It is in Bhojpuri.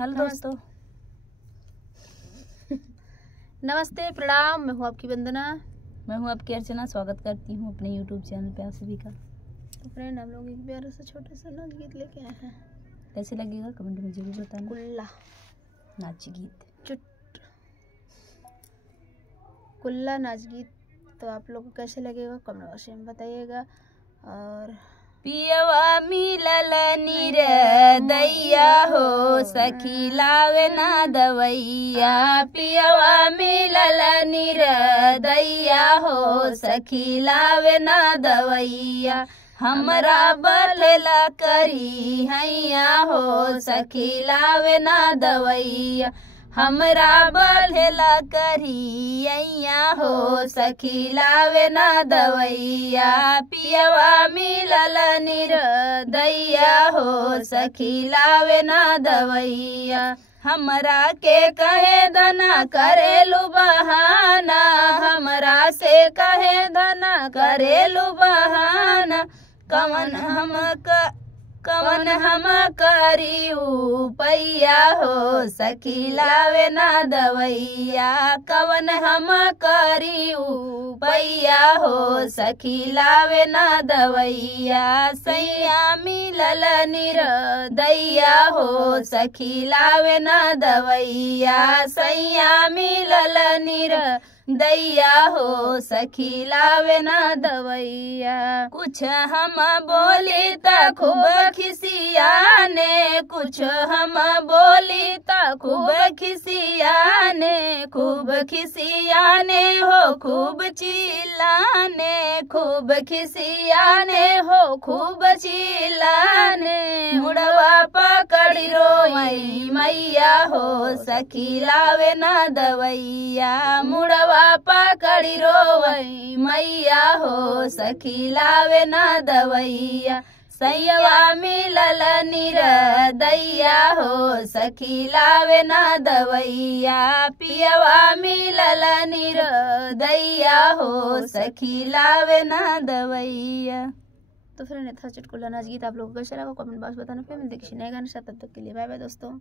हेलो दोस्तों। नमस्ते, प्रणाम। मैं हूँ आपकी वंदना। मैं हूँ आपकी अर्चना। स्वागत करती हूँ अपने यूट्यूब चैनल पे आप सभी का। तो फ्रेंड, हम लोग एक प्यारा सा छोटा सा नाच गीत लेके आए हैं। कैसे लगेगा कमेंट में जरूर बताना। कुल्ला नाच गीत, कुल्ला नाच गीत। तो आप लोग को कैसे लगेगा कमेंट बॉक्स में बताइएगा। और पियवा मिलल नीर दैया हो सखी लावे ना दवैया। पियवा मिलल नीर दैया हो सखी लावे ना दवैया। हमरा बलला करी हैया हो सखी लावे ना दवैया। हमरा बलला करी हैया हो सखी लावे ना दवैया। पियवा मिलल नीर दैया हो सखी लावे ना दवैया। हमरा के कहे दना करेलु बहाना, हमरा से कहे दना करेलु बहाना। कवन हम करियू पैया हो सखी लावे ना दवैया। कवन हम करियू पैया हो सखी लावे ना दवैया। सैया मिलल नीर दैया हो सखी लावे ना दवैया। सैया मिलल नीर दैया हो सखी लावे ना दवैया। कुछ हम बोली त खूब खिसियाने, कुछ हम बोली त खूब खिसियाने। खूब खिसियाने हो खूब चिल्लाने, खूब खिसियाने हो खूब चिल्लाने। मुड़वा पकड़ी रोई मैया हो सखी लावे ना दवैया। मुड़वा पकड़ी रोई मैया हो सखी लावे ना दवैया। सैया मिलल नीर दैया हो सखी लावे ना दवैया। पियवा मिलल नीर दैया हो सखी लावे ना दवैया। तो फ्रेंड, था चुटकुला नाच गीत आप लोगों को कैसा लगा कमेंट बॉक्स बताना। फिर मिलते किसी नए गाने के साथ, तब तक के लिए बाय बाय दोस्तों।